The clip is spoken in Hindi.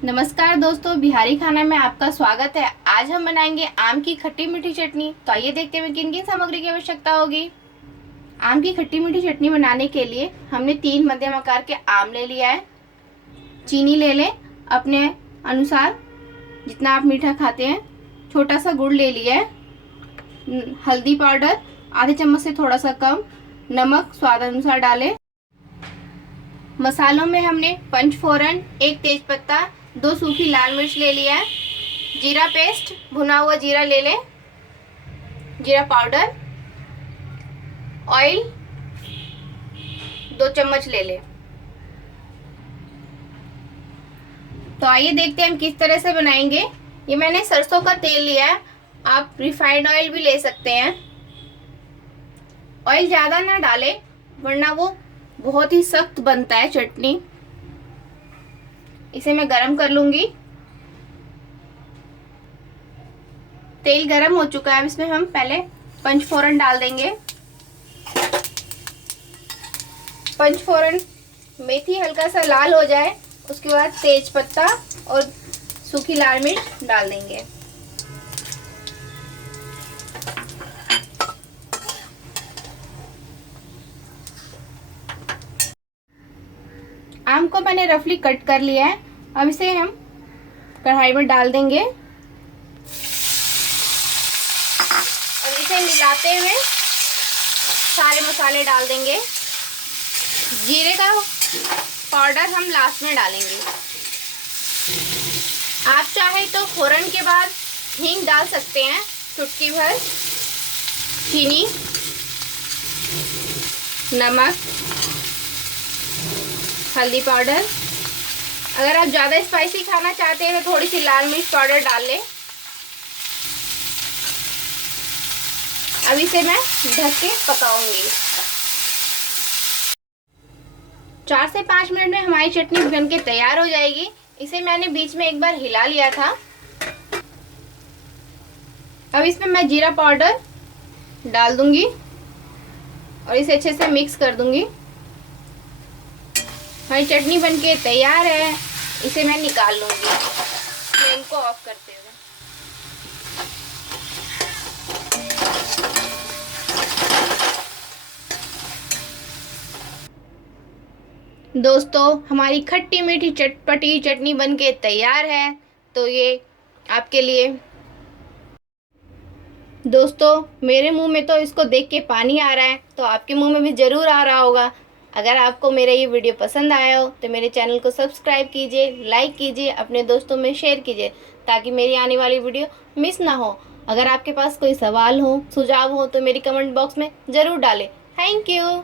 नमस्कार दोस्तों, बिहारी खाना में आपका स्वागत है। आज हम बनाएंगे आम की खट्टी मीठी चटनी। तो आइए देखते हैं किन किन सामग्री की आवश्यकता होगी। आम की खट्टी मीठी चटनी बनाने के लिए हमने 3 मध्यम आकार के आम ले लिया है। चीनी ले लें अपने अनुसार, जितना आप मीठा खाते हैं। छोटा सा गुड़ ले लिया है। हल्दी पाउडर आधे चम्मच से थोड़ा सा कम। नमक स्वाद अनुसार डालें। मसालों में हमने पंचफोरन, 1 तेजपत्ता, 2 सूखी लाल मिर्च ले लिया है। जीरा पेस्ट, भुना हुआ जीरा ले लें। जीरा पाउडर, ऑयल 2 चम्मच ले लें। तो आइए देखते हैं हम किस तरह से बनाएंगे। ये मैंने सरसों का तेल लिया है, आप रिफाइंड ऑयल भी ले सकते हैं। ऑयल ज़्यादा ना डालें वरना वो बहुत ही सख्त बनता है चटनी। इसे मैं गरम कर लूंगी। तेल गरम हो चुका है, अब इसमें हम पहले पंचफोरन डाल देंगे। पंचफोरन मेथी हल्का सा लाल हो जाए उसके बाद तेज पत्ता और सूखी लाल मिर्च डाल देंगे। आम को मैंने रफली कट कर लिया है। अब इसे हम कढ़ाई में डाल देंगे और इसे मिलाते हुए सारे मसाले डाल देंगे। जीरे का पाउडर हम लास्ट में डालेंगे। आप चाहे तो फोरन के बाद हींग डाल सकते हैं, चुटकी भर। चीनी, नमक, हल्दी पाउडर। अगर आप ज़्यादा स्पाइसी खाना चाहते हैं तो थोड़ी सी लाल मिर्च पाउडर डाल लें। अब इसे मैं ढक के पकाऊंगी। 4 से 5 मिनट में हमारी चटनी बनके तैयार हो जाएगी। इसे मैंने बीच में एक बार हिला लिया था। अब इसमें मैं जीरा पाउडर डाल दूंगी और इसे अच्छे से मिक्स कर दूंगी। हमारी चटनी बनके तैयार है। इसे मैं निकाल लूंगी फ्लेम को ऑफ करते हुए। दोस्तों, हमारी खट्टी मीठी चटपटी चटनी बनके तैयार है। तो ये आपके लिए। दोस्तों, मेरे मुंह में तो इसको देख के पानी आ रहा है, तो आपके मुंह में भी ज़रूर आ रहा होगा। अगर आपको मेरा ये वीडियो पसंद आया हो तो मेरे चैनल को सब्सक्राइब कीजिए, लाइक कीजिए, अपने दोस्तों में शेयर कीजिए ताकि मेरी आने वाली वीडियो मिस ना हो। अगर आपके पास कोई सवाल हो, सुझाव हो तो मेरी कमेंट बॉक्स में ज़रूर डालें। Thank you.